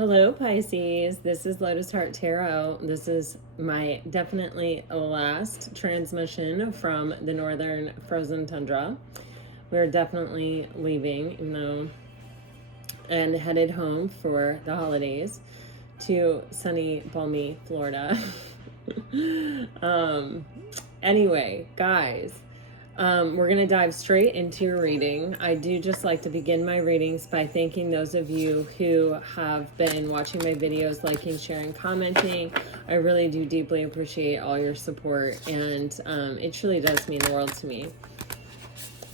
Hello, Pisces. This is Lotus Heart Tarot. This is my definitely last transmission from the northern frozen tundra. We're definitely leaving, and headed home for the holidays to sunny, balmy Florida. Anyway, guys. We're going to dive straight into your reading. I do just like to begin my readings by thanking those of you who have been watching my videos, liking, sharing, commenting. I really do deeply appreciate all your support, and it truly does mean the world to me.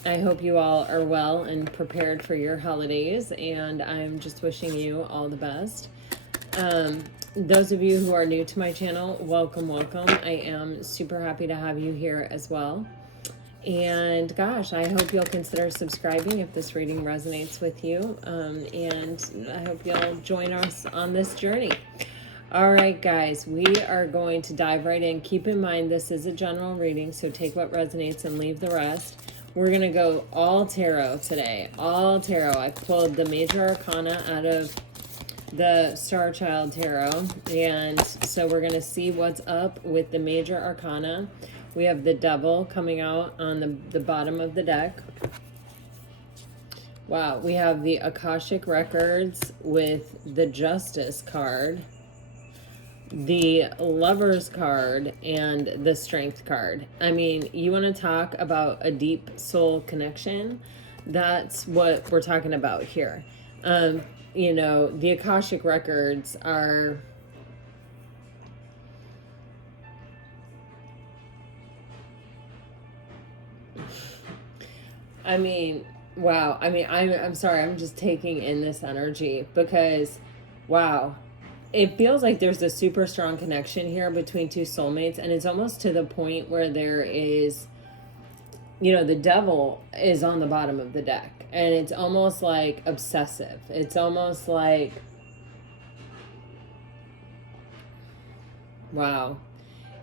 I hope you all are well and prepared for your holidays, and I'm just wishing you all the best. Those of you who are new to my channel, welcome, welcome. I am super happy to have you here as well. And gosh, I hope you'll consider subscribing if this reading resonates with you. And I hope you'll join us on this journey. All right, guys, we are going to dive right in. Keep in mind, this is a general reading, so take what resonates and leave the rest. We're going to go all tarot today. All tarot. I pulled the major arcana out of the Star Child Tarot. And so we're going to see what's up with the major arcana. We have the Devil coming out on the bottom of the deck. Wow, we have the Akashic Records with the Justice card, the Lovers card, and the Strength card. I mean, you want to talk about a deep soul connection? That's what we're talking about here. You know, the Akashic Records are... I mean, wow. I mean, I'm sorry. I'm just taking in this energy because, wow, it feels like there's a super strong connection here between two soulmates. And it's almost to the point where there is, you know, the Devil is on the bottom of the deck. And it's almost like obsessive. It's almost like, wow.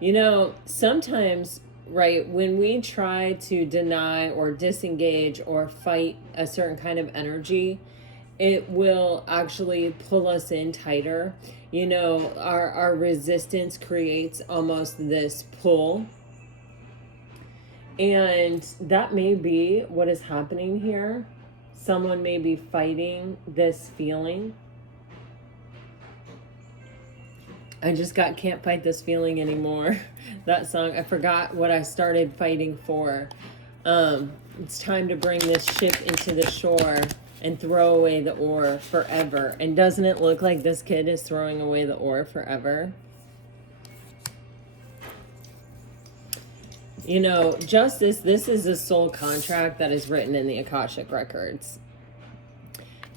You know, sometimes... right, when we try to deny or disengage or fight a certain kind of energy, it will actually pull us in tighter. You know, our resistance creates almost this pull. And that may be what is happening here. Someone may be fighting this feeling. I just got Can't Fight This Feeling Anymore. That song, I forgot what I started fighting for. It's time to bring this ship into the shore and throw away the oar forever. And doesn't it look like this kid is throwing away the oar forever? You know, Justice, this is a soul contract that is written in the Akashic Records.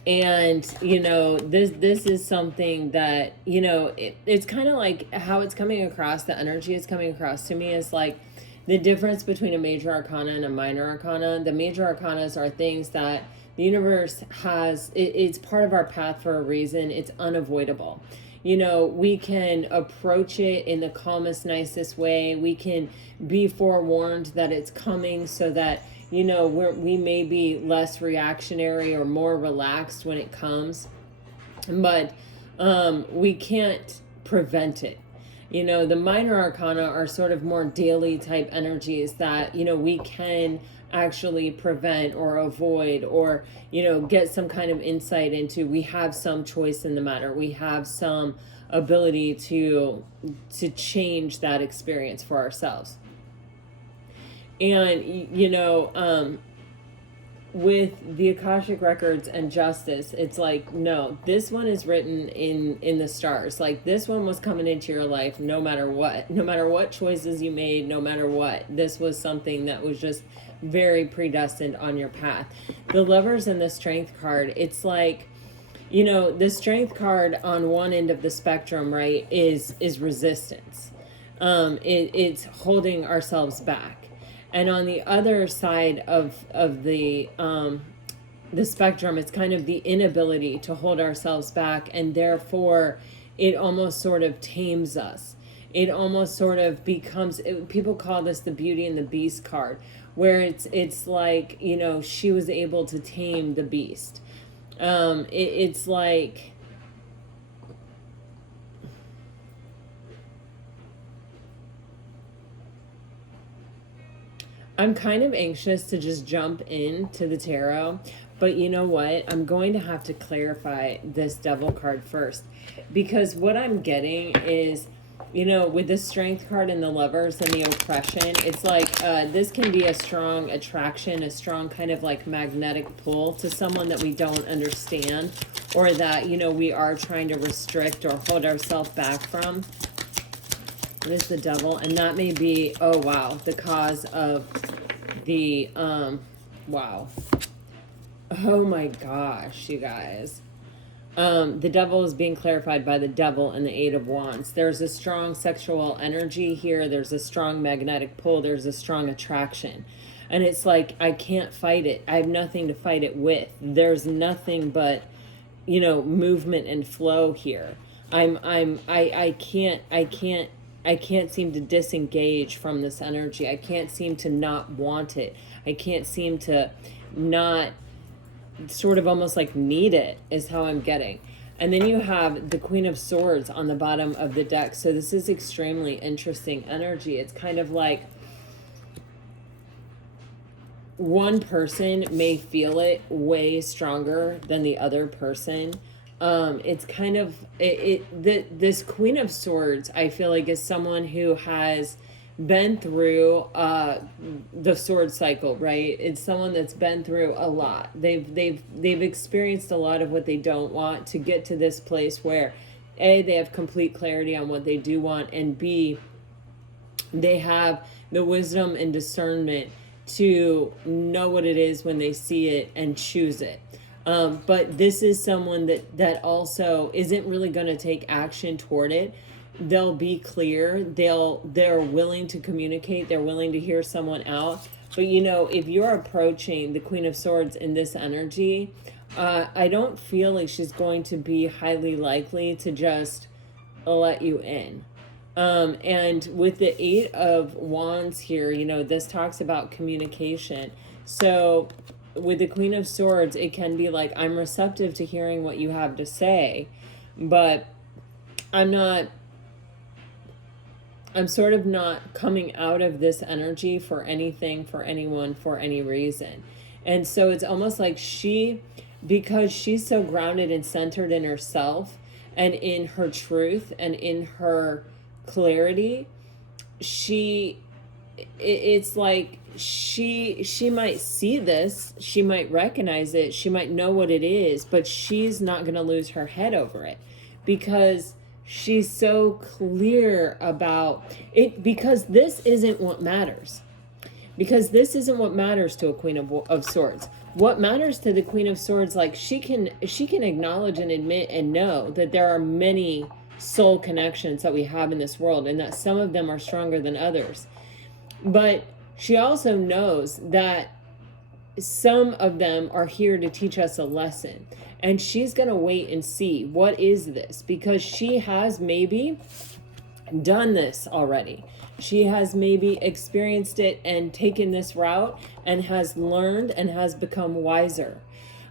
And, you know, this is something that, you know, it's kind of like how it's coming across, the energy is coming across to me is like the difference between a major arcana and a minor arcana. The major arcanas are things that the universe has, it's part of our path for a reason. It's unavoidable. You know, we can approach it in the calmest, nicest way. We can be forewarned that it's coming so that, you know, we may be less reactionary or more relaxed when it comes, but we can't prevent it. You know, the minor arcana are sort of more daily type energies that, you know, we can actually prevent or avoid or, you know, get some kind of insight into. We have some choice in the matter. We have some ability to change that experience for ourselves. And, you know, with the Akashic Records and Justice, it's like, no, this one is written in the stars. Like, this one was coming into your life no matter what choices you made, no matter what. This was something that was just very predestined on your path. The Lovers and the Strength card, it's like, you know, the Strength card on one end of the spectrum, right, is resistance. It's holding ourselves back. And on the other side of the spectrum, it's kind of the inability to hold ourselves back, and therefore it almost sort of tames us. It almost sort of becomes, people call this the Beauty and the Beast card, where it's like, you know, she was able to tame the beast. It's like I'm kind of anxious to just jump into the tarot, but you know what? I'm going to have to clarify this devil card first, because what I'm getting is, with the strength card and the lovers and the oppression, it's like this can be a strong attraction, a strong kind of like magnetic pull to someone that we don't understand, or that, we are trying to restrict or hold ourselves back from. What is the devil? And that may be, oh wow, the cause of the, wow. Oh my gosh, you guys. The devil is being clarified by the devil and the Eight of Wands. There's a strong sexual energy here. There's a strong magnetic pull. There's a strong attraction. And it's like, I can't fight it. I have nothing to fight it with. There's nothing but, movement and flow here. I can't seem to disengage from this energy. I can't seem to not want it. I can't seem to not sort of almost like need it, is how I'm getting. And then you have the Queen of Swords on the bottom of the deck. So this is extremely interesting energy. It's kind of like one person may feel it way stronger than the other person. It's kind of this Queen of Swords, I feel like, is someone who has been through the sword cycle, right? It's someone that's been through a lot. They've experienced a lot of what they don't want to get to this place where A, they have complete clarity on what they do want, and B, they have the wisdom and discernment to know what it is when they see it and choose it. But this is someone that also isn't really going to take action toward it. They'll be clear. They're willing to communicate. They're willing to hear someone out. But if you're approaching the Queen of Swords in this energy, I don't feel like she's going to be highly likely to just let you in. And with the Eight of Wands here, this talks about communication. So with the Queen of Swords, it can be like, I'm receptive to hearing what you have to say, but I'm sort of not coming out of this energy for anything, for anyone, for any reason. And so it's almost like because she's so grounded and centered in herself and in her truth and in her clarity, it's like she might see this, she might recognize it, she might know what it is, but she's not going to lose her head over it, because she's so clear about it, because this isn't what matters. Because this isn't what matters to a Queen of Swords. What matters to the Queen of Swords, like she can acknowledge and admit and know that there are many soul connections that we have in this world, and that some of them are stronger than others. But she also knows that some of them are here to teach us a lesson. And she's going to wait and see, what is this? Because she has maybe done this already. She has maybe experienced it and taken this route and has learned and has become wiser.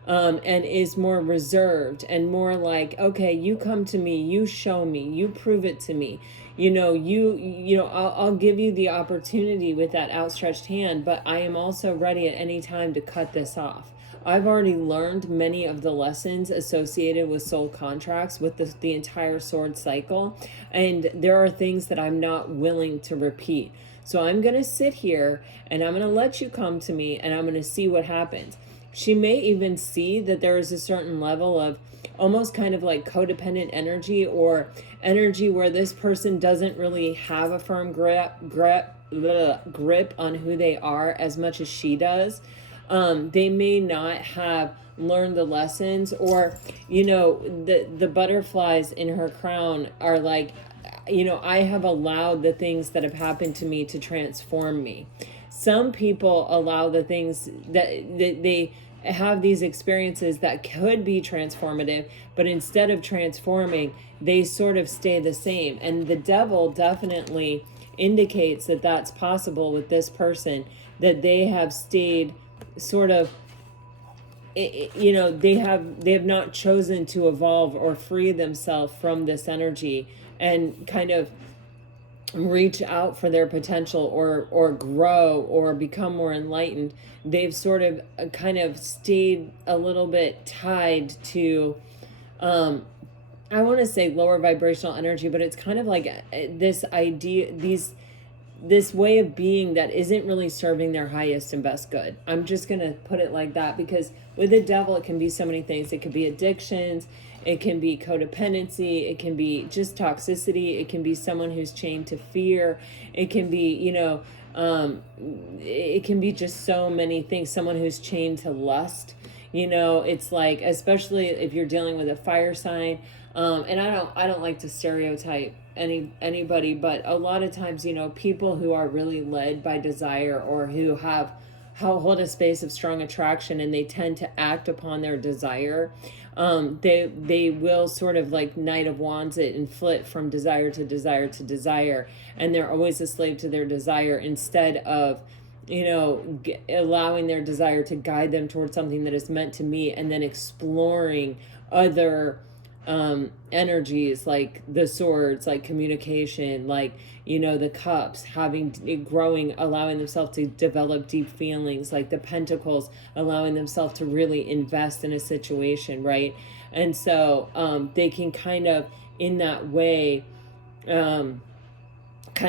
And is more reserved and more like, okay, you come to me, you show me, you prove it to me. I'll give you the opportunity with that outstretched hand, but I am also ready at any time to cut this off. I've already learned many of the lessons associated with soul contracts, with the entire sword cycle, and there are things that I'm not willing to repeat. So I'm going to sit here and I'm going to let you come to me and I'm going to see what happens. She may even see that there is a certain level of almost kind of like codependent energy, or energy where this person doesn't really have a firm grip on who they are as much as she does. They may not have learned the lessons, or, the butterflies in her crown are like, I have allowed the things that have happened to me to transform me. Some people allow the things that they have these experiences that could be transformative, but instead of transforming, they sort of stay the same. And the devil definitely indicates that that's possible with this person, that they have stayed sort of, they have not chosen to evolve or free themselves from this energy, and kind of reach out for their potential, or grow, or become more enlightened, they've sort of kind of stayed a little bit tied to, I want to say lower vibrational energy, but it's kind of like this idea, this way of being that isn't really serving their highest and best good. I'm just going to put it like that, because with the devil, it can be so many things. It could be addictions, it can be codependency, it can be just toxicity, it can be someone who's chained to fear, it can be, it can be just so many things. Someone who's chained to lust. It's like, especially if you're dealing with a fire sign, and I don't like to stereotype anybody, but a lot of times, people who are really led by desire, or who hold a space of strong attraction, and they tend to act upon their desire, they will sort of like Knight of Wands it and flit from desire to desire to desire, and they're always a slave to their desire, instead of allowing their desire to guide them towards something that is meant to meet, and then exploring other energies, like the swords, like communication, like the cups, growing, allowing themselves to develop deep feelings, like the pentacles, allowing themselves to really invest in a situation, right? And so they can kind of, in that way, kind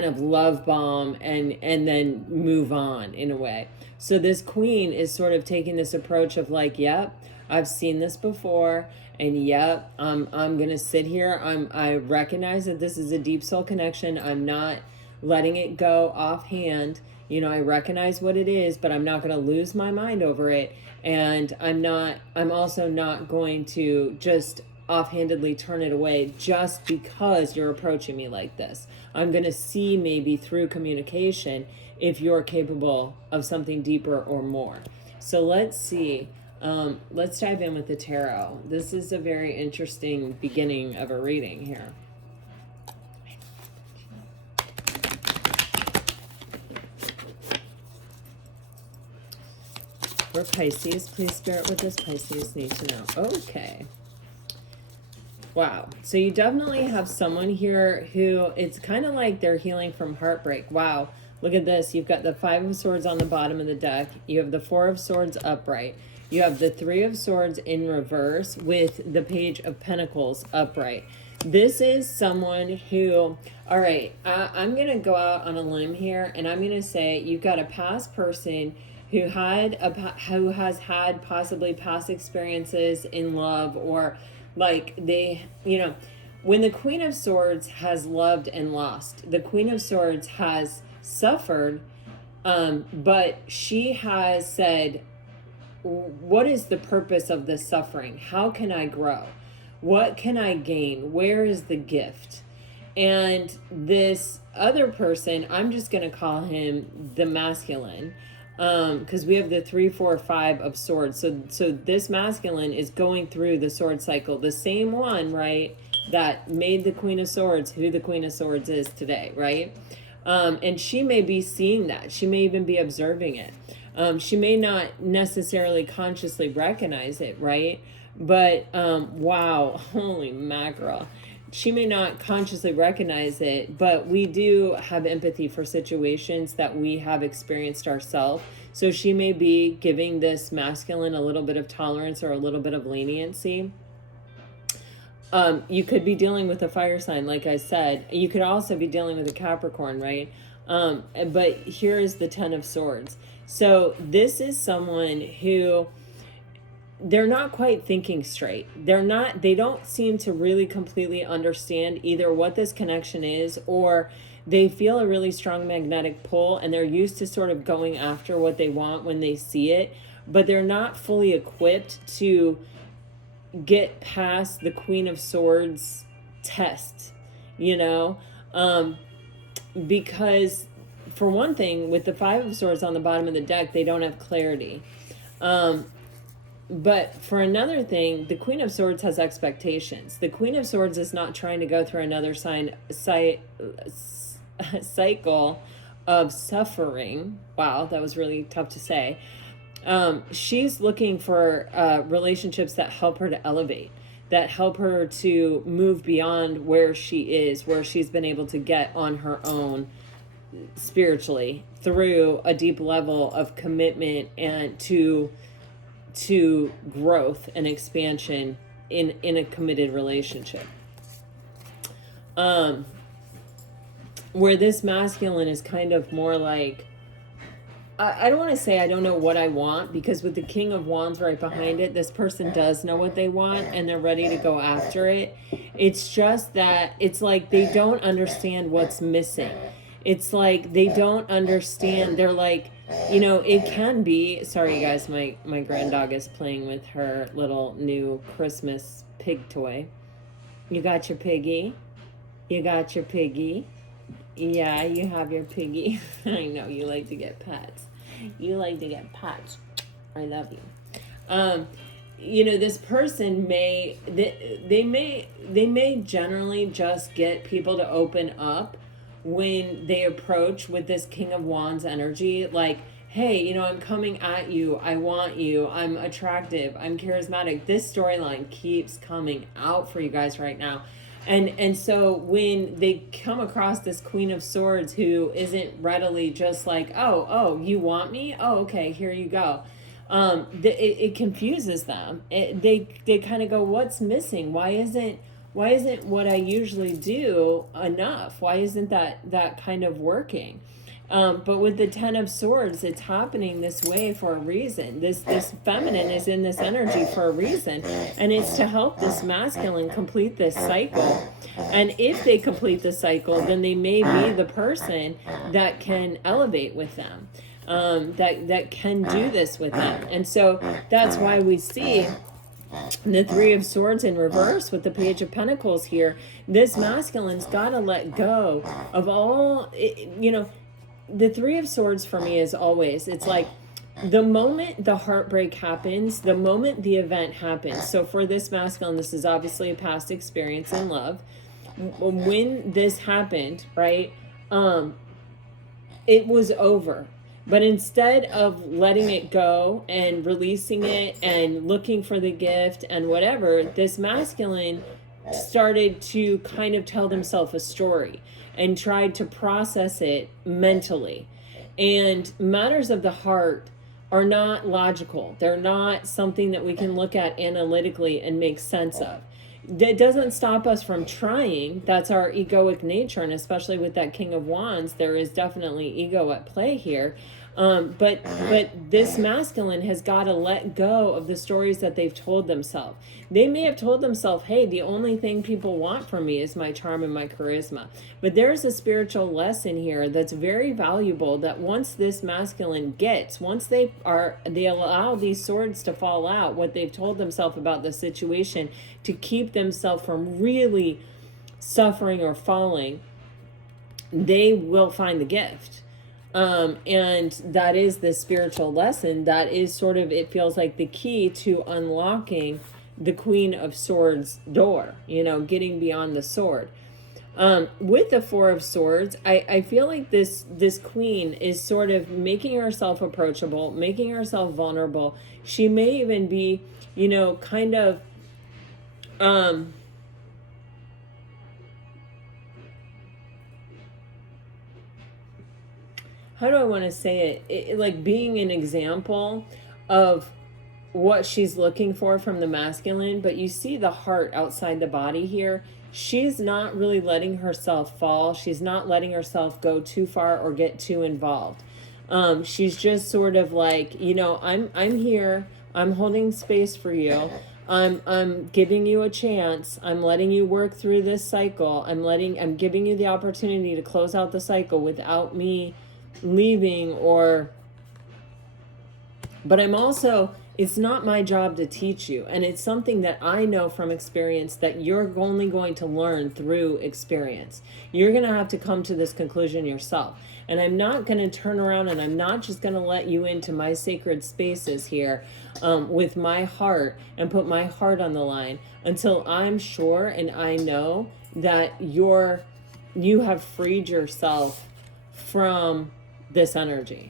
of love bomb and then move on in a way. So this queen is sort of taking this approach of like, yep, I've seen this before, and yep, I'm gonna sit here. I recognize that this is a deep soul connection. I'm not letting it go offhand. I recognize what it is, but I'm not gonna lose my mind over it. And I'm also not going to just offhandedly turn it away just because you're approaching me like this. I'm going to see, maybe through communication, if you're capable of something deeper or more. So let's see. Let's dive in with the tarot. This is a very interesting beginning of a reading here. For Pisces, please, Spirit, what does Pisces need to know? Okay. Wow. So you definitely have someone here who, it's kind of like they're healing from heartbreak. Wow. Look at this. You've got the Five of Swords on the bottom of the deck. You have the Four of Swords upright. You have the Three of Swords in reverse with the Page of Pentacles upright. This is someone who, all right, I'm going to go out on a limb here, and I'm going to say you've got a past person who has had possibly past experiences in love, or like they, when the Queen of Swords has loved and lost, the Queen of Swords has suffered, but she has said, what is the purpose of this suffering? How can I grow? What can I gain? Where is the gift? And this other person, I'm just going to call him the masculine, because we have the 3, 4, 5 of swords. So this masculine is going through the sword cycle, the same one, right, that made the Queen of Swords who the Queen of Swords is today, right? And she may be seeing that. She may even be observing it. She may not necessarily consciously recognize it, right? But wow, holy mackerel. She may not consciously recognize it, but we do have empathy for situations that we have experienced ourselves. So she may be giving this masculine a little bit of tolerance or a little bit of leniency. You could be dealing with a fire sign, like I said. You could also be dealing with a Capricorn, right? But here is the Ten of Swords. So this is someone who, they're not quite thinking straight. They don't seem to really completely understand either what this connection is, or they feel a really strong magnetic pull, and they're used to sort of going after what they want when they see it, but they're not fully equipped to get past the Queen of Swords test, because for one thing, with the Five of Swords on the bottom of the deck, they don't have clarity. But for another thing, the Queen of Swords has expectations. The Queen of Swords is not trying to go through another cycle of suffering. Wow, that was really tough to say. She's looking for relationships that help her to elevate. that help her to move beyond where she is, where she's been able to get on her own spiritually through a deep level of commitment and to growth and expansion in a committed relationship. Where this masculine is kind of more like, I don't want to say I don't know what I want, because with the King of Wands right behind it, this person does know what they want and they're ready to go after it. It's just that it's like they don't understand what's missing. It's like they don't understand. They're like, you know, it can be, sorry you guys, my grand dog is playing with her little new Christmas pig toy. You got your piggy? You got your piggy? Yeah, you have your piggy. I know you like to get pets. You like to get pets. I love you. You know, this person may they may generally just get people to open up when they approach with this King of Wands energy, like, hey, you know, I'm coming at you. I want you. I'm attractive. I'm charismatic. This storyline keeps coming out for you guys right now. And so when they come across this Queen of Swords who isn't readily just like, oh, you want me? Oh, okay, here you go. It confuses them. They kind of go, what's missing? Why isn't what I usually do enough? Why isn't that kind of working? But with the Ten of Swords, it's happening this way for a reason. This feminine is in this energy for a reason, and it's to help this masculine complete this cycle. And if they complete the cycle, then they may be the person that can elevate with them, that can do this with them. And so that's why we see the Three of Swords in reverse with the Page of Pentacles here. This masculine's got to let go of all, you know, the Three of Swords for me is always, it's like the moment the heartbreak happens, the moment the event happens. So for this masculine, this is obviously a past experience in love. When this happened, right, it was over. But instead of letting it go and releasing it and looking for the gift and whatever, this masculine started to kind of tell themselves a story and tried to process it mentally. And matters of the heart are not logical. They're not something that we can look at analytically and make sense of. That doesn't stop us from trying. That's our egoic nature. And especially with that King of Wands, there is definitely ego at play here. But this masculine has got to let go of the stories that they've told themselves. They may have told themselves, hey, the only thing people want from me is my charm and my charisma. But there's a spiritual lesson here that's very valuable, that once this masculine gets, once they allow these swords to fall out, what they've told themselves about the situation, to keep themselves from really suffering or falling, they will find the gift. And that is the spiritual lesson. That is sort of, it feels like the key to unlocking the Queen of Swords door, you know, getting beyond the sword. With the Four of Swords, I feel like this queen is sort of making herself approachable, making herself vulnerable. She may even be, you know, kind of, how do I want to say it? Like being an example of what she's looking for from the masculine, but you see the heart outside the body here. She's not really letting herself fall. She's not letting herself go too far or get too involved. She's just sort of like, you know, I'm here. I'm holding space for you. I'm giving you a chance. I'm letting you work through this cycle. I'm giving you the opportunity to close out the cycle without me leaving, but I'm also, it's not my job to teach you, and it's something that I know from experience that you're only going to learn through experience. You're going to have to come to this conclusion yourself, and I'm not going to turn around and I'm not just going to let you into my sacred spaces here with my heart and put my heart on the line until I'm sure and I know that you have freed yourself from this energy.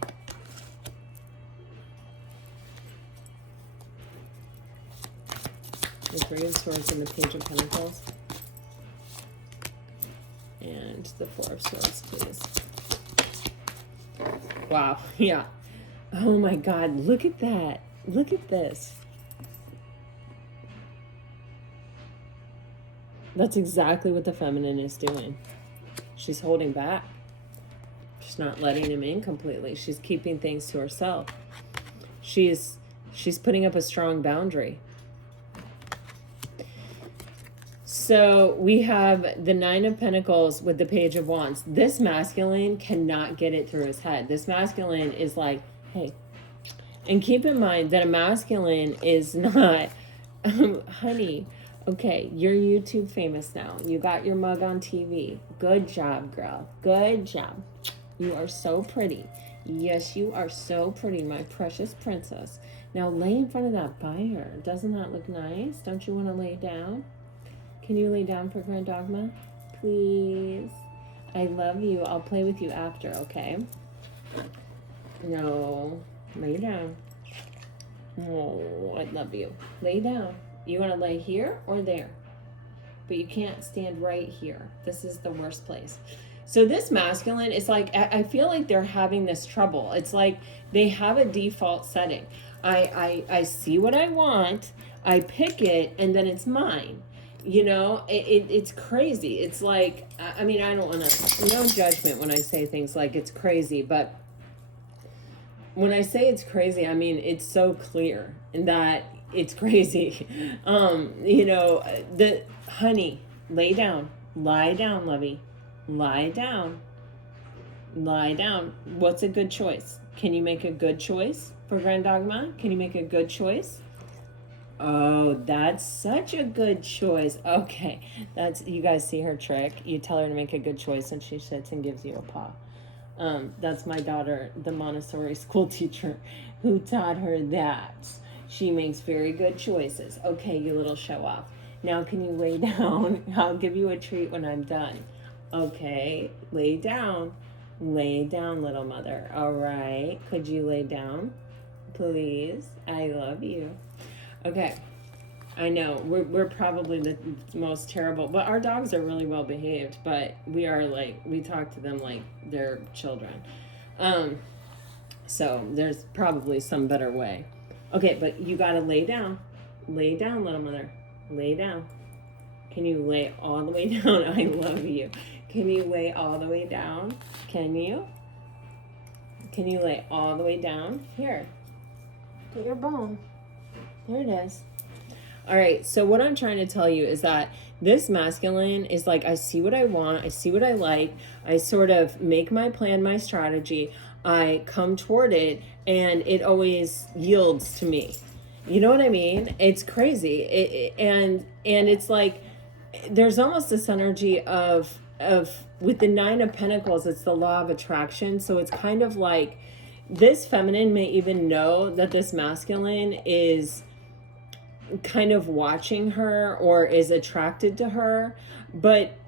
The Three of Swords and the Page of Pentacles. And the Four of Swords, please. Wow, yeah. Oh my God, look at that. Look at this. That's exactly what the feminine is doing. She's holding back. She's not letting him in completely. She's keeping things to herself. She's putting up a strong boundary. So we have the Nine of Pentacles with the Page of Wands. This masculine cannot get it through his head. This masculine is like, hey. And keep in mind that a masculine is not, honey, okay, you're YouTube famous now. You got your mug on TV. Good job, girl. Good job. You are so pretty. Yes, you are so pretty, my precious princess. Now lay in front of that fire. Doesn't that look nice? Don't you want to lay down? Can you lay down for Grand Dogma? Please. I love you. I'll play with you after, okay? No. Lay down. Oh, I love you. Lay down. You want to lay here or there? But you can't stand right here. This is the worst place. So this masculine is like, I feel like they're having this trouble. It's like they have a default setting. I see what I want. I pick it and then it's mine. You know, it's crazy. It's like, I mean, I don't want to, no judgment when I say things like it's crazy, but when I say it's crazy, I mean, it's so clear that it's crazy. You know, honey, lay down, lovey, lie down, lie down. What's a good choice? Can you make a good choice for Grand Dogma? Can you make a good choice? Oh, that's such a good choice. Okay, you guys see her trick. You tell her to make a good choice and she sits and gives you a paw. That's my daughter, the Montessori school teacher, who taught her that. She makes very good choices. Okay, you little show off. Now can you lay down? I'll give you a treat when I'm done. Okay, lay down. Lay down, little mother. All right, could you lay down? Please, I love you. Okay, I know, we're probably the most terrible, but our dogs are really well behaved, but we are like, we talk to them like they're children. So there's probably some better way. Okay, but you gotta lay down. Lay down, little mother. Lay down. Can you lay all the way down? I love you. Can you lay all the way down? Can you? Can you lay all the way down? Here, get your bone. There it is. All right, so what I'm trying to tell you is that this masculine is like, I see what I want, I see what I like, I sort of make my plan, my strategy, I come toward it, and it always yields to me. You know what I mean? It's crazy. And it's like, there's almost this energy of with the Nine of Pentacles, it's the law of attraction. So it's kind of like this feminine may even know that this masculine is kind of watching her or is attracted to her, but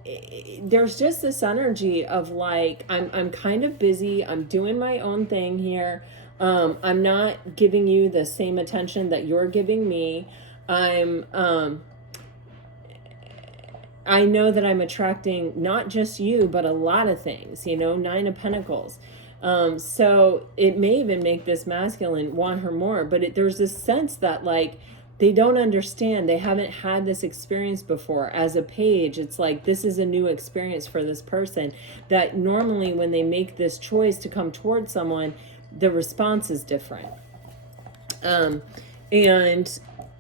there's just this energy of like, I'm kind of busy, I'm doing my own thing here, I'm not giving you the same attention that you're giving me. I know that I'm attracting not just you, but a lot of things, you know, Nine of Pentacles. So it may even make this masculine want her more, but there's this sense that like, they don't understand. They haven't had this experience before. As a page, it's like this is a new experience for this person that normally when they make this choice to come towards someone, the response is different. But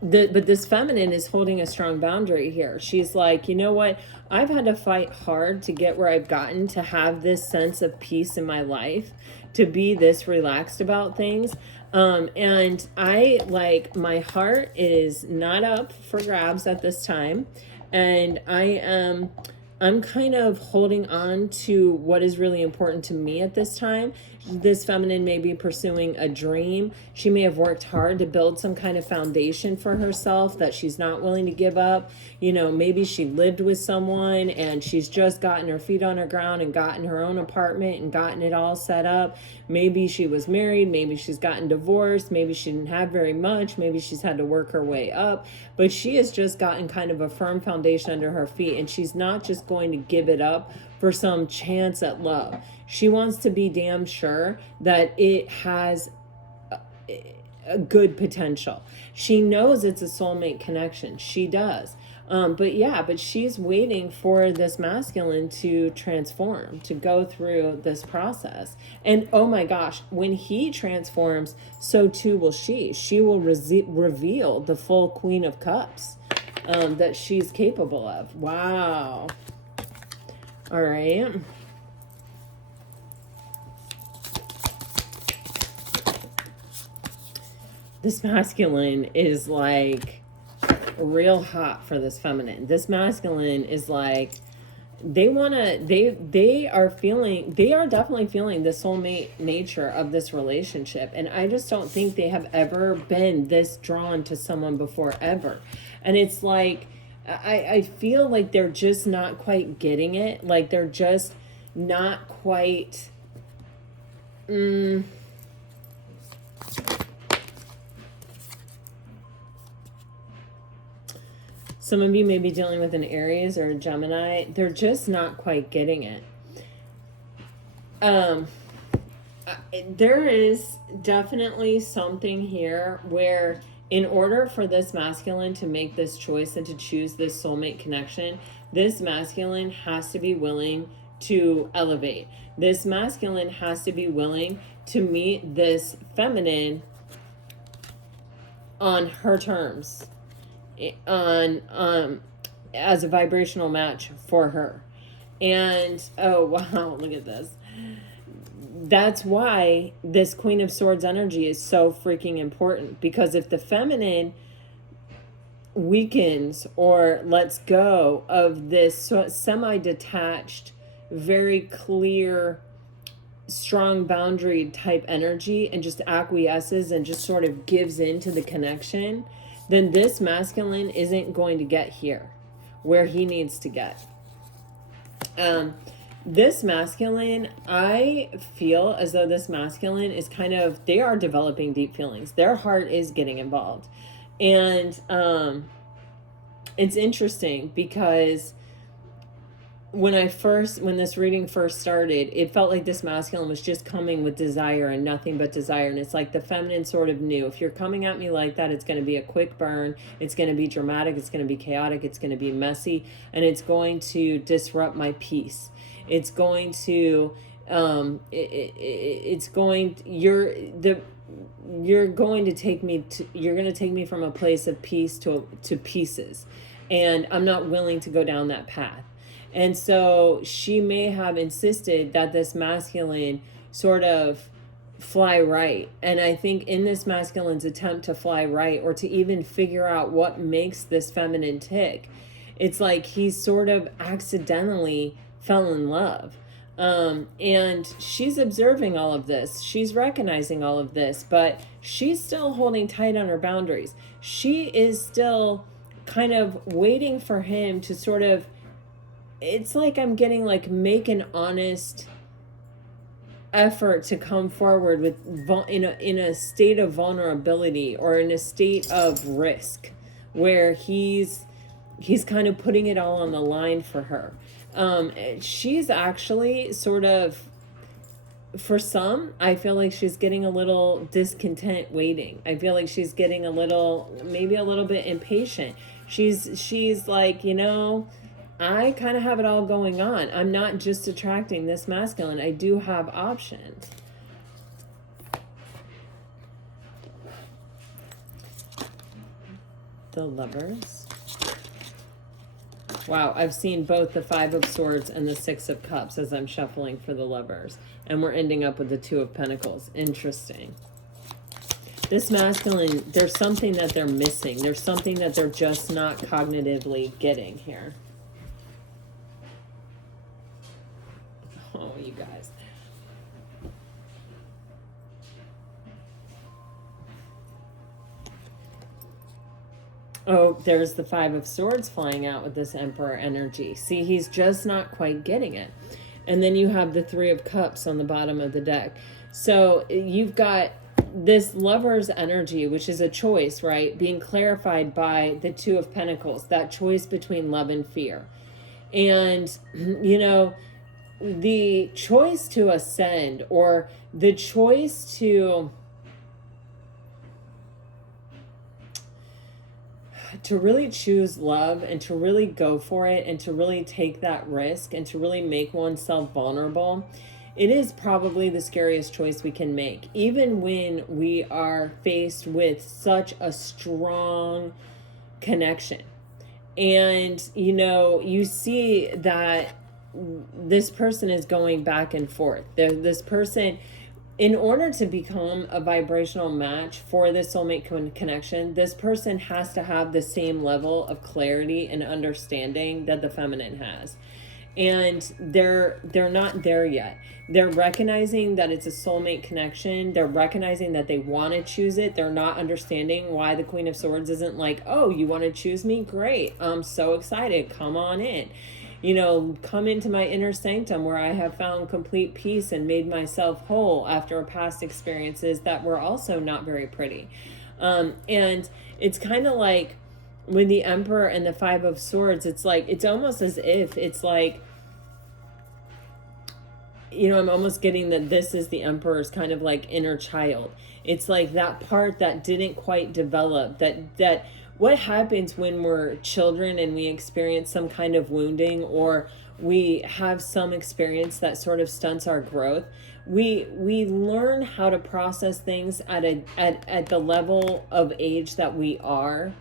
this feminine is holding a strong boundary here. She's like, you know what? I've had to fight hard to get where I've gotten, to have this sense of peace in my life, to be this relaxed about things. And I like, my heart is not up for grabs at this time. And I'm kind of holding on to what is really important to me at this time. this feminine may be pursuing a dream. She may have worked hard to build some kind of foundation for herself that she's not willing to give up. You know, maybe she lived with someone and she's just gotten her feet on the ground and gotten her own apartment and gotten it all set up. Maybe she was married, maybe she's gotten divorced, maybe she didn't have very much, maybe she's had to work her way up, but she has just gotten kind of a firm foundation under her feet, and she's not just going to give it up for some chance at love. She wants to be damn sure that it has a good potential. She knows it's a soulmate connection. She does. But she's waiting for this masculine to transform, to go through this process. And oh my gosh, when he transforms, so too will she. She will reveal the full Queen of Cups that she's capable of. Wow. All right. This masculine is like real hot for this feminine. This masculine is like, they are definitely feeling the soulmate nature of this relationship. And I just don't think they have ever been this drawn to someone before, ever. And it's like, I feel like they're just not quite getting it. Like they're just not quite, some of you may be dealing with an Aries or a Gemini. They're just not quite getting it. There is definitely something here where in order for this masculine to make this choice and to choose this soulmate connection, this masculine has to be willing to elevate. This masculine has to be willing to meet this feminine on her terms, on as a vibrational match for her. And oh wow, look at this. That's why this Queen of Swords energy is so freaking important, because if the feminine weakens or lets go of this semi-detached, very clear, strong boundary type energy and just acquiesces and just sort of gives in to the connection, then this masculine isn't going to get here where he needs to get. This masculine, I feel as though this masculine is kind of, they are developing deep feelings. Their heart is getting involved. And it's interesting because when this reading first started, it felt like this masculine was just coming with desire and nothing but desire. And it's like the feminine sort of knew, if you're coming at me like that, it's going to be a quick burn. It's going to be dramatic. It's going to be chaotic. It's going to be messy. And it's going to disrupt my peace. It's going to, you're going to take me from a place of peace to pieces. And I'm not willing to go down that path. And so she may have insisted that this masculine sort of fly right. And I think in this masculine's attempt to fly right, or to even figure out what makes this feminine tick, it's like he's sort of accidentally fell in love. And she's observing all of this. She's recognizing all of this, but she's still holding tight on her boundaries. She is still kind of waiting for him to sort of, it's like I'm getting like, make an honest effort to come forward with in a state of vulnerability or in a state of risk, where he's kind of putting it all on the line for her. She's actually sort of, for some, I feel like she's getting a little discontent waiting. I feel like she's getting maybe a little bit impatient. She's like, I kind of have it all going on. I'm not just attracting this masculine. I do have options. The Lovers. Wow, I've seen both the Five of Swords and the Six of Cups as I'm shuffling for the Lovers. And we're ending up with the Two of Pentacles. Interesting. This masculine, there's something that they're missing. There's something that they're just not cognitively getting here. Oh, you guys. Oh, there's the Five of Swords flying out with this Emperor energy. See, he's just not quite getting it. And then you have the Three of Cups on the bottom of the deck. So you've got this Lover's energy, which is a choice, right? Being clarified by the Two of Pentacles, that choice between love and fear. And, you know, the choice to ascend, or the choice to really choose love and to really go for it and to really take that risk and to really make oneself vulnerable, it is probably the scariest choice we can make, even when we are faced with such a strong connection. And, you know, you see that this person is going back and forth. This person, in order to become a vibrational match for this soulmate connection, this person has to have the same level of clarity and understanding that the feminine has. And they're not there yet. They're recognizing that it's a soulmate connection. They're recognizing that they want to choose it. They're not understanding why the Queen of Swords isn't like, oh, you want to choose me? Great. I'm so excited. Come on in. You know, come into my inner sanctum where I have found complete peace and made myself whole after past experiences that were also not very pretty. And it's kind of like with the Emperor and the Five of Swords, it's like, it's almost as if it's like, you know, I'm almost getting that this is the Emperor's kind of like inner child. It's like that part that didn't quite develop, that what happens when we're children and we experience some kind of wounding, or we have some experience that sort of stunts our growth. We learn how to process things at the level of age that we are.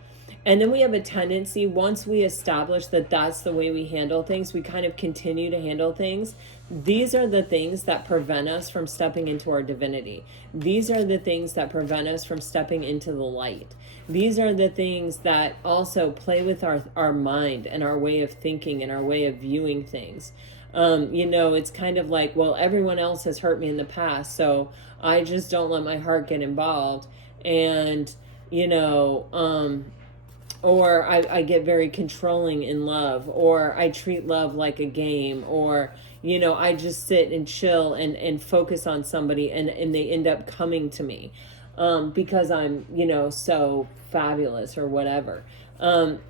And then we have a tendency, once we establish that that's the way we handle things, we kind of continue to handle things. These are the things that prevent us from stepping into our divinity. These are the things that prevent us from stepping into the light. These are the things that also play with our mind and our way of thinking and our way of viewing things. You know, it's kind of like, well, everyone else has hurt me in the past, so I just don't let my heart get involved. And, you know, or I get very controlling in love, or I treat love like a game, or, you know, I just sit and chill and focus on somebody, and they end up coming to me because I'm, you know, so fabulous or whatever.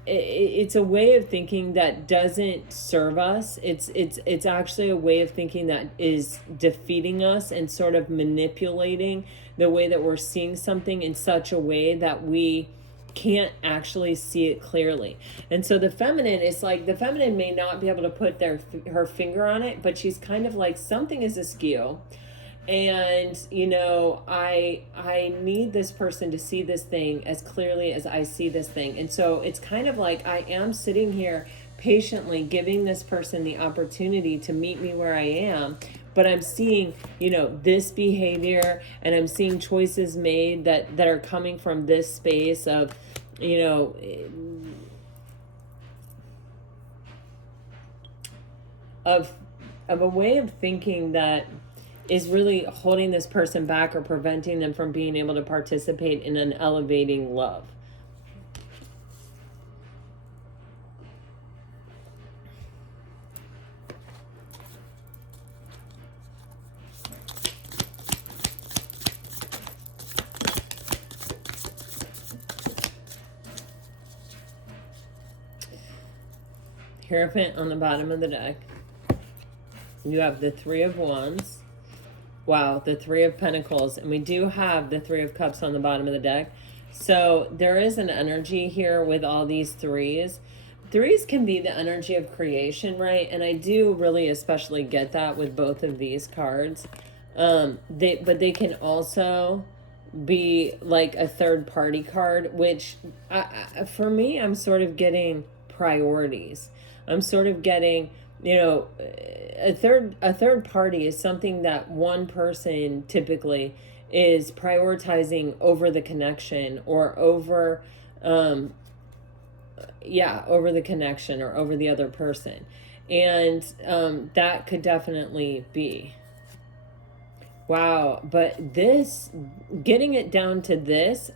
It's a way of thinking that doesn't serve us. It's actually a way of thinking that is defeating us and sort of manipulating the way that we're seeing something in such a way that we can't actually see it clearly. And so the feminine is like, the feminine may not be able to put her finger on it, but she's kind of like, something is askew. And, you know, I need this person to see this thing as clearly as I see this thing. And so it's kind of like, I am sitting here patiently giving this person the opportunity to meet me where I am, but I'm seeing, you know, this behavior, and I'm seeing choices made that are coming from this space of, you know, of a way of thinking that is really holding this person back or preventing them from being able to participate in an elevating love. Hierophant on the bottom of the deck. You have the Three of Wands. Wow, the Three of Pentacles. And we do have the Three of Cups on the bottom of the deck. So there is an energy here with all these threes. Threes can be the energy of creation, right? And I do really especially get that with both of these cards. But they can also be like a third party card, which for me, I'm sort of getting priorities. I'm sort of getting, you know, a third party is something that one person typically is prioritizing over the connection, or over over the connection, or over the other person. And that could definitely be. Wow, but this, getting it down to this,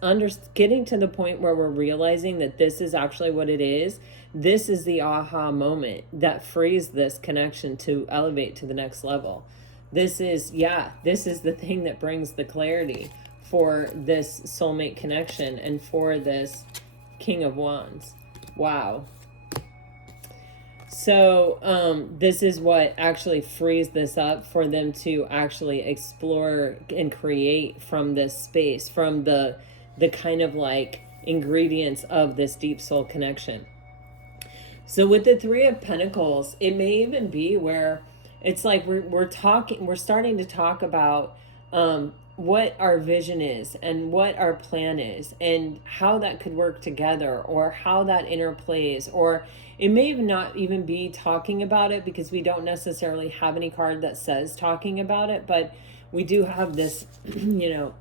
getting to the point where we're realizing that this is actually what it is, this is the aha moment that frees this connection to elevate to the next level. This is, yeah, this is the thing that brings the clarity for this soulmate connection and for this King of Wands. Wow. So this is what actually frees this up for them to actually explore and create from this space, from the kind of like ingredients of this deep soul connection. So with the Three of Pentacles, it may even be where it's like we're starting to talk about what our vision is and what our plan is and how that could work together, or how that interplays, or it may not even be talking about it, because we don't necessarily have any card that says talking about it, but we do have this, you know,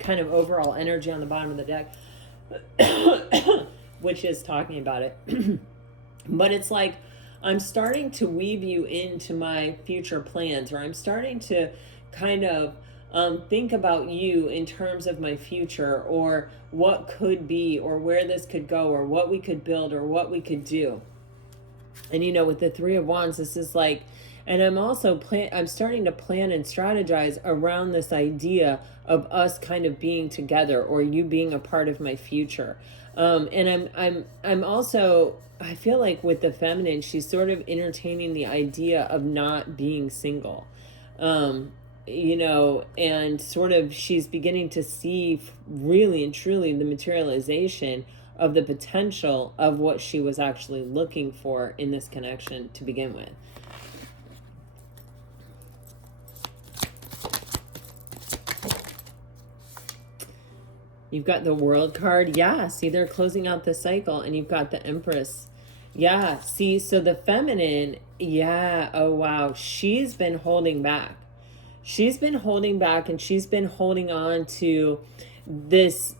kind of overall energy on the bottom of the deck, which is talking about it. But it's like, I'm starting to weave you into my future plans, or I'm starting to kind of think about you in terms of my future, or what could be, or where this could go, or what we could build, or what we could do. And you know, with the Three of Wands, this is like, and I'm also I'm starting to plan and strategize around this idea of us kind of being together, or you being a part of my future. And I'm also, I feel like with the feminine, she's sort of entertaining the idea of not being single. You know, and sort of she's beginning to see really and truly the materialization of the potential of what she was actually looking for in this connection to begin with. You've got the World card. Yeah, see, they're closing out the cycle. And you've got the Empress. Yeah, see, so the feminine, yeah, oh wow, she's been holding back. She's been holding back, and she's been holding on to this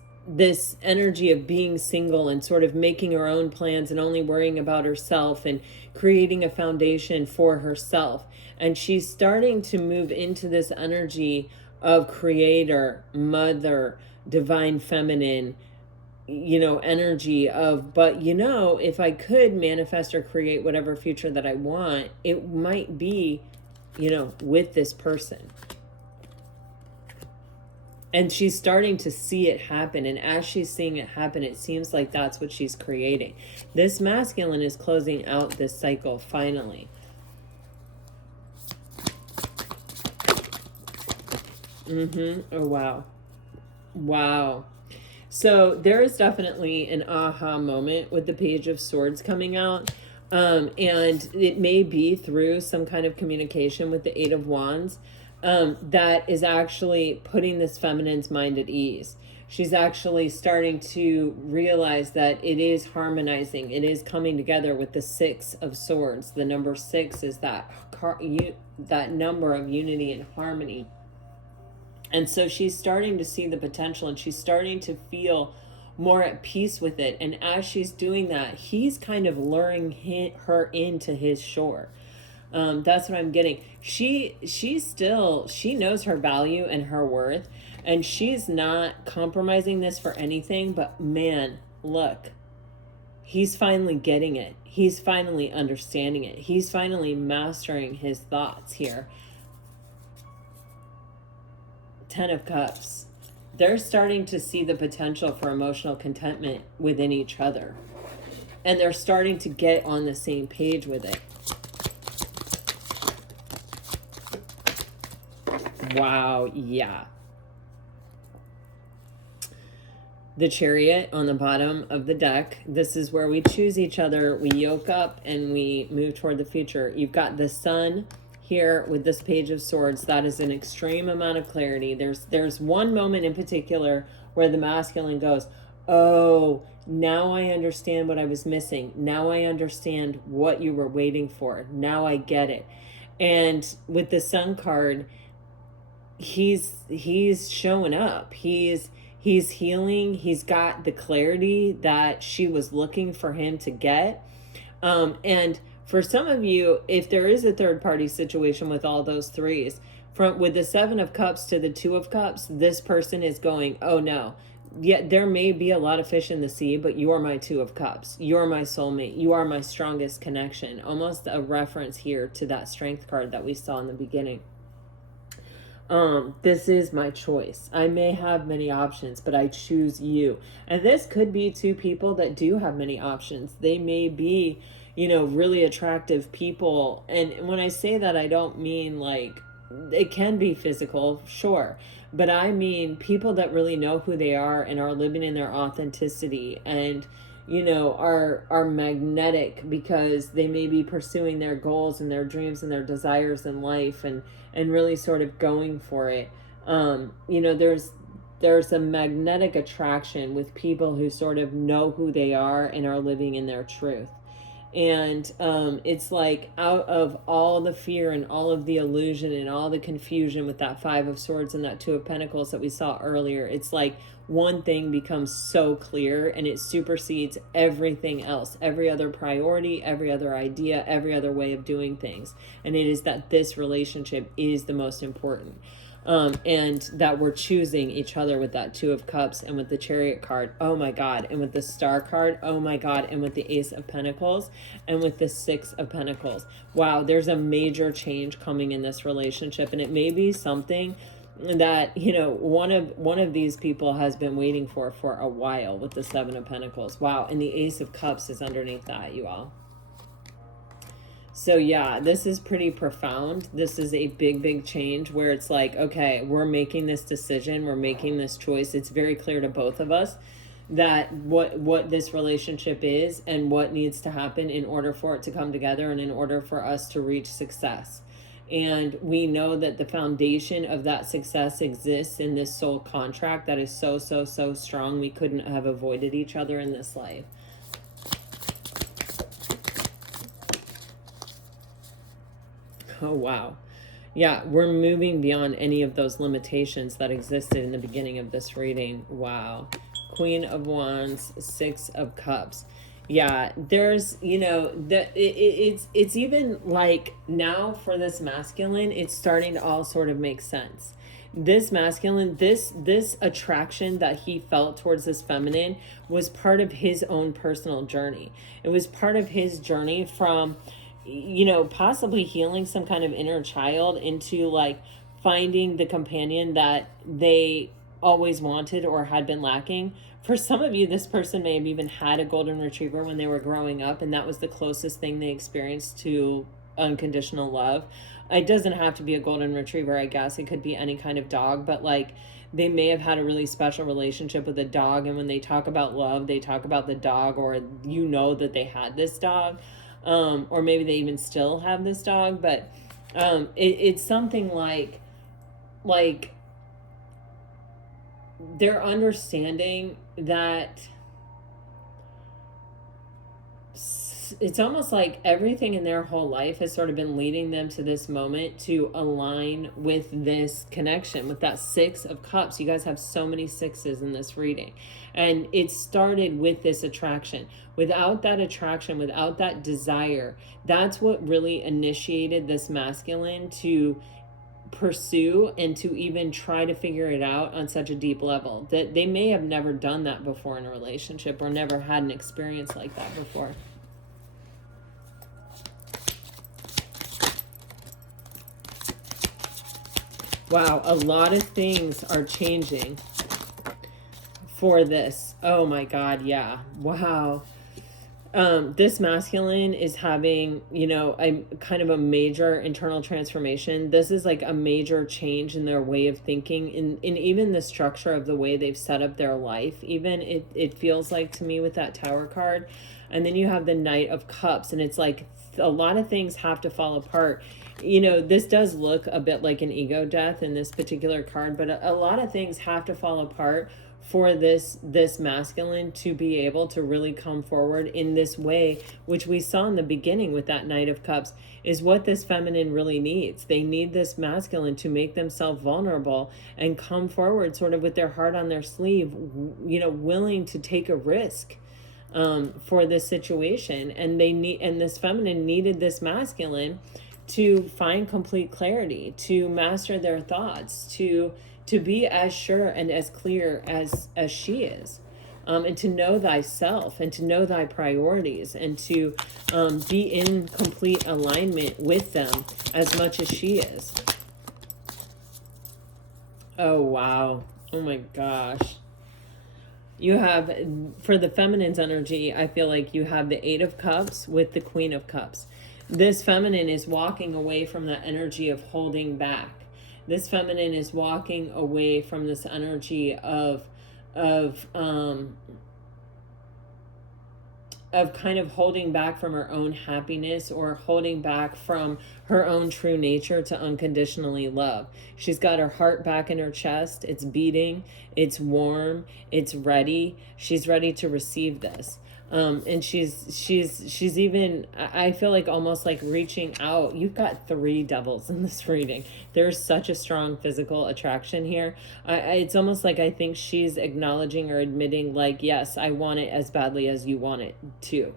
energy of being single and sort of making her own plans and only worrying about herself and creating a foundation for herself. And she's starting to move into this energy of creator, mother, divine feminine, you know, energy of, but you know, if I could manifest or create whatever future that I want, it might be, you know, with this person. And she's starting to see it happen. And as she's seeing it happen, it seems like that's what she's creating. This masculine is closing out this cycle finally. Oh, wow. Wow. So there is definitely an aha moment with the Page of Swords coming out. And it may be through some kind of communication with the Eight of Wands that is actually putting this feminine's mind at ease. She's actually starting to realize that it is harmonizing. It is coming together with the Six of Swords. The number 6 is that number of unity and harmony. And so she's starting to see the potential, and she's starting to feel more at peace with it. And as she's doing that, he's kind of luring her into his shore. That's what I'm getting. She knows her value and her worth, and she's not compromising this for anything. But man, look, he's finally getting it. He's finally understanding it. He's finally mastering his thoughts here. 10 of Cups. They're starting to see the potential for emotional contentment within each other. And they're starting to get on the same page with it. Wow, yeah. The Chariot on the bottom of the deck. This is where we choose each other. We yoke up and we move toward the future. You've got the Sun here with this Page of Swords. That is an extreme amount of clarity. There's one moment in particular where the masculine goes, oh, now I understand what I was missing. Now I understand what you were waiting for. Now I get it. And with the Sun card, he's showing up. He's healing. He's got the clarity that she was looking for him to get. And for some of you, if there is a third party situation with all those threes, from with the Seven of Cups to the Two of Cups, this person is going, oh no, yeah, there may be a lot of fish in the sea, but you are my Two of Cups. You're my soulmate. You are my strongest connection. Almost a reference here to that Strength card that we saw in the beginning. This is my choice. I may have many options, but I choose you. And this could be two people that do have many options. They may be, you know, really attractive people. And when I say that, I don't mean like, it can be physical, sure. But I mean people that really know who they are and are living in their authenticity and, you know, are magnetic because they may be pursuing their goals and their dreams and their desires in life and really sort of going for it. You know, there's a magnetic attraction with people who sort of know who they are and are living in their truth. And it's like out of all the fear and all of the illusion and all the confusion with that Five of Swords and that Two of Pentacles that we saw earlier, it's like one thing becomes so clear and it supersedes everything else, every other priority, every other idea, every other way of doing things. And it is that this relationship is the most important. And that we're choosing each other with that Two of Cups and with the Chariot card, oh my God, and with the Star card, oh my God, and with the Ace of Pentacles and with the Six of Pentacles. Wow, there's a major change coming in this relationship, and it may be something that, you know, one of these people has been waiting for a while with the Seven of Pentacles. Wow, and the Ace of Cups is underneath that, you all. So yeah, this is pretty profound. This is a big change where it's like, okay, we're making this decision, we're making this choice. It's very clear to both of us that what this relationship is and what needs to happen in order for it to come together and in order for us to reach success. And we know that the foundation of that success exists in this soul contract that is so strong. We couldn't have avoided each other in this life. Oh, wow. Yeah, we're moving beyond any of those limitations that existed in the beginning of this reading. Wow. Queen of Wands, Six of Cups. Yeah, there's, you know, it's even like now for this masculine, it's starting to all sort of make sense. This masculine, this attraction that he felt towards this feminine was part of his own personal journey. It was part of his journey from, you know, possibly healing some kind of inner child into like finding the companion that they always wanted or had been lacking. For some of you, this person may have even had a golden retriever when they were growing up, and that was the closest thing they experienced to unconditional love. It doesn't have to be a golden retriever, I guess. It could be any kind of dog, but like they may have had a really special relationship with a dog, and when they talk about love, they talk about the dog, or you know that they had this dog. Or maybe they even still have this dog, but it's something like they're understanding that it's almost like everything in their whole life has sort of been leading them to this moment to align with this connection, with that Six of Cups. You guys have so many sixes in this reading. And it started with this attraction. Without that attraction, without that desire, that's what really initiated this masculine to pursue and to even try to figure it out on such a deep level that they may have never done that before in a relationship or never had an experience like that before. Wow, a lot of things are changing for this. Oh my God, yeah. Wow. This masculine is having, you know, a kind of a major internal transformation. This is like a major change in their way of thinking, in even the structure of the way they've set up their life. Even it feels like to me with that Tower card. And then you have the Knight of Cups, and it's like a lot of things have to fall apart. You know, this does look a bit like an ego death in this particular card, but a lot of things have to fall apart for this masculine to be able to really come forward in this way, which we saw in the beginning with that Knight of Cups, is what this feminine really needs. They need this masculine to make themselves vulnerable and come forward sort of with their heart on their sleeve, you know, willing to take a risk for this situation. And this feminine needed this masculine to find complete clarity, to master their thoughts, to be as sure and as clear as she is. And to know thyself and to know thy priorities and to be in complete alignment with them as much as she is. Oh, wow. Oh my gosh. You have, for the feminine's energy, I feel like you have the Eight of Cups with the Queen of Cups. This feminine is walking away from the energy of holding back. This feminine is walking away from this energy of kind of holding back from her own happiness or holding back from her own true nature to unconditionally love. She's got her heart back in her chest. It's beating. It's warm. It's ready. She's ready to receive this. And she's even, I feel like almost like reaching out. You've got 3 devils in this reading. There's such a strong physical attraction here. It's almost like I think she's acknowledging or admitting like, yes, I want it as badly as you want it too.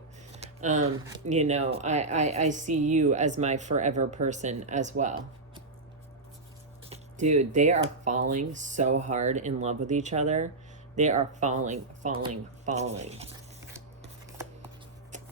You know, I see you as my forever person as well. Dude, they are falling so hard in love with each other. They are falling.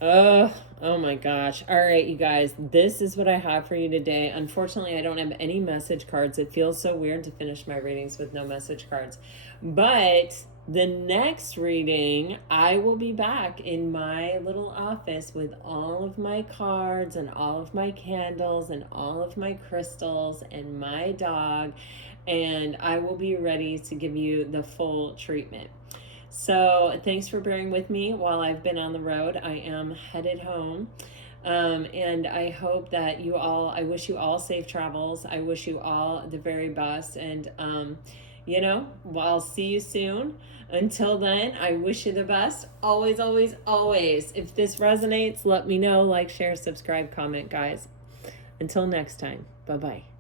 Oh my gosh. All right, you guys, this is what I have for you today. Unfortunately, I don't have any message cards. It feels so weird to finish my readings with no message cards. But the next reading, I will be back in my little office with all of my cards and all of my candles and all of my crystals and my dog. And I will be ready to give you the full treatment. So thanks for bearing with me while I've been on the road. I am headed home. And I hope that you all, I wish you all safe travels. I wish you all the very best. And, you know, well, I'll see you soon. Until then, I wish you the best. Always, always, always. If this resonates, let me know. Like, share, subscribe, comment, guys. Until next time. Bye-bye.